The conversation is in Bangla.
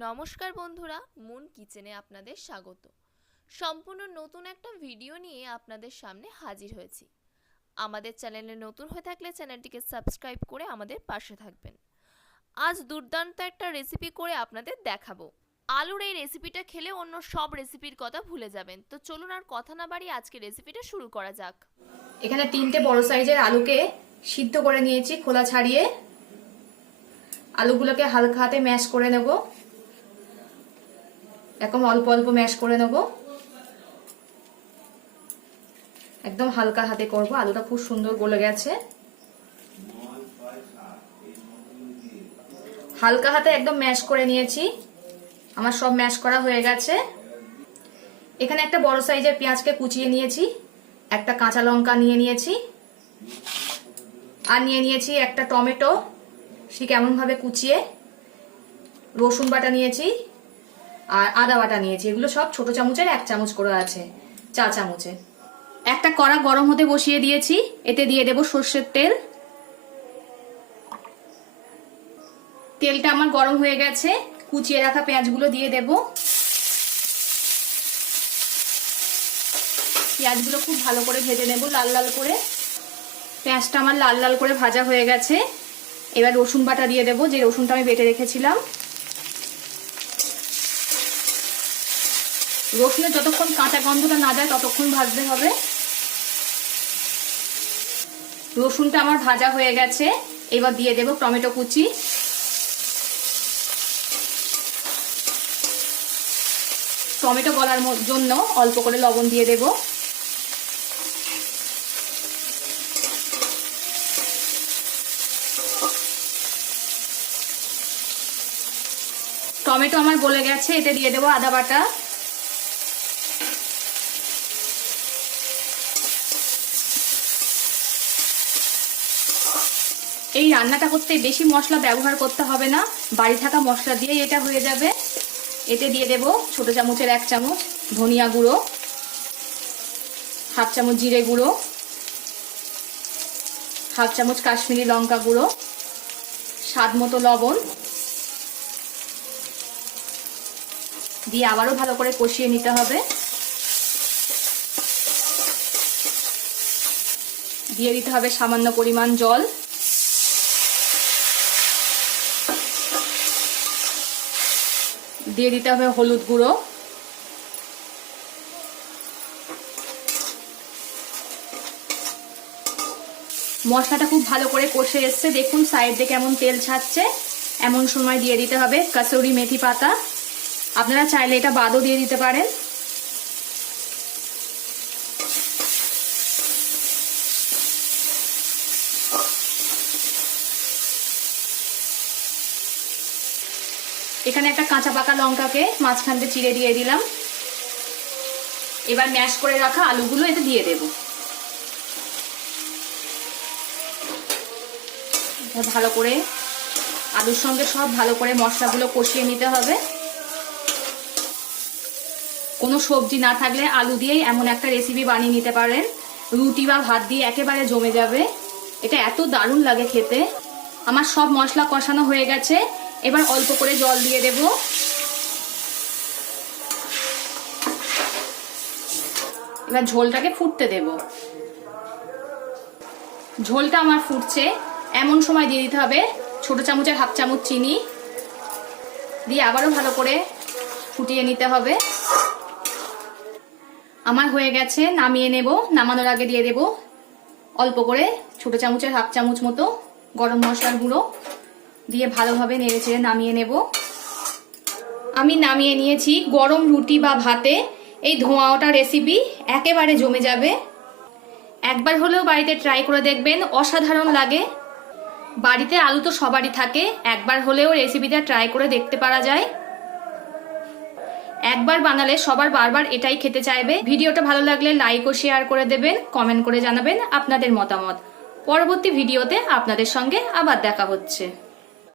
নমস্কার বন্ধুরা, মুন কিচেনে আপনাদের স্বাগত। সম্পূর্ণ নতুন একটা ভিডিও নিয়ে আপনাদের সামনে হাজির হয়েছি। আমাদের চ্যানেলে নতুন হয়ে থাকলে চ্যানেলটিকে সাবস্ক্রাইব করে আমাদের পাশে থাকবেন। আজ দুর্দান্ত একটা রেসিপি করে আপনাদের দেখাবো। আলুর এই রেসিপিটা খেলে অন্য সব রেসিপির কথা ভুলে যাবেন। তো চলুন আর কথা না বাড়িয়ে আজকে রেসিপিটা শুরু করা যাক। এখানে তিনটে বড় সাইজের আলুকে সিদ্ধ করে নিয়েছি, খোলা ছাড়িয়ে। আলুগুলোকে হালকা হাতে ম্যাশ করে নেব। এরকম অল্প অল্প ম্যাশ করে নেব। একদম হালকা হাতে করব। আলুটা খুব সুন্দর গলে গেছে। হালকা হাতে একদম ম্যাশ করে নিয়েছি। আমার সব ম্যাশ করা হয়ে গেছে। এখানে একটা বড় সাইজের পেঁয়াজকে কুচিয়ে নিয়েছি। একটা কাঁচা লঙ্কা নিয়ে নিয়েছি। আর নিয়ে নিয়েছি একটা টমেটো। সে কেমনভাবে কুচিয়ে রসুন বাটা নিয়েছি। আর আদা বাটা নিয়েছি, এগুলো সব ছোট চামচের, এক চামচ করে আছে, চা চামচে। একটা কড়া গরম হতে বসিয়ে দিয়েছি, এতে দিয়ে দেব সর্ষের তেল। তেলটা আমার গরম হয়ে গেছে, কুচিয়ে রাখা পেঁয়াজগুলো দিয়ে দেব। পেঁয়াজগুলো খুব ভালো করে ভেজে নেব, লাল লাল করে। পেঁয়াজটা আমার লাল লাল করে ভাজা হয়ে গেছে। এবার রসুন বাটা দিয়ে দেবো, যে রসুনটা আমি বেটে রেখেছিলাম। রসুনের যতক্ষণ কাঁচা গন্ধটা না যায় ততক্ষণ ভাজতে হবে। রসুনটা আমার ভাজা হয়ে গেছে। এবার দিয়ে দেব টমেটো কুচি। টমেটো গলার জন্য অল্প করে লবণ দিয়ে দেব। টমেটো আমার গলে গেছে, এতে দিয়ে দেবো আদা বাটা। এই রান্নাটা করতে বেশি মশলা ব্যবহার করতে হবে না। বাড়ি থাকা মশলা দিয়েই এটা হয়ে যাবে। এতে দিয়ে দেব ছোট চামচের এক চামচ ধনিয়া গুঁড়ো, হাফ চামচ জিরে গুঁড়ো, হাফ চামচ কাশ্মীরি লঙ্কা গুঁড়ো, স্বাদ মতো লবণ দিয়ে আবারও ভালো করে কষিয়ে নিতে হবে। দিয়ে দিতে হবে সামান্য পরিমাণ জল। দিয়ে দিতে হবে হলুদ গুঁড়ো। মশলাটা খুব ভালো করে কষে এসছে। দেখুন, সাইড দিয়ে কেমন তেল ছাড়ছে। এমন সময় দিয়ে দিতে হবে কাসুরি মেথি পাতা। আপনারা চাইলে এটা বাদও দিয়ে দিতে পারেন। এখানে একটা কাঁচা পাকা লঙ্কাকে মাঝখান দিয়ে চিড়ে দিয়ে দিলাম। এবার ম্যাশ করে রাখা আলুগুলো এতে দিয়ে দেব। ভালো করে আলুর সঙ্গে সব ভালো করে মশলাগুলো কষিয়ে নিতে হবে। কোনো সবজি না থাকলে আলু দিয়েই এমন একটা রেসিপি বানিয়ে নিতে পারেন। রুটি বা ভাত দিয়ে একেবারে জমে যাবে। এটা এত দারুণ লাগে খেতে। আমার সব মশলা কষানো হয়ে গেছে। এবার অল্প করে জল দিয়ে দেব। এবার ঝোলটাকে ফুটতে দেব। ঝোলটা আমার ফুটছে। এমন সময় দিয়ে দিতে হবে ছোট চামচের হাফ চামচ চিনি। দিয়ে আবারও ভালো করে ফুটিয়ে নিতে হবে। আমার হয়ে গেছে, নামিয়ে নেব, নামানোর আগে দিয়ে দেব। অল্প করে ছোট চামচের হাফ চামচ মতো গরম মশলার গুঁড়ো। দিয়ে ভালোভাবে নেড়ে চেড়ে নামিয়ে নেব। আমি নামিয়ে নিয়েছি গরম রুটি বা ভাতে। এই ধোঁয়া ওটা রেসিপি একেবারে জমে যাবে। একবার হলেও বাড়িতে ট্রাই করে দেখবেন, অসাধারণ লাগে। বাড়িতে আলু তো সবারই থাকে, একবার হলেও রেসিপিটা ট্রাই করে দেখতে পারা যায়। একবার বানালে সবার বারবার এটাই খেতে চাইবে। ভিডিওটা ভালো লাগলে লাইক ও শেয়ার করে দেবেন কমেন্ট করে জানাবেন আপনাদের মতামত। পরবর্তী ভিডিওতে আপনাদের সঙ্গে আবার দেখা হচ্ছে।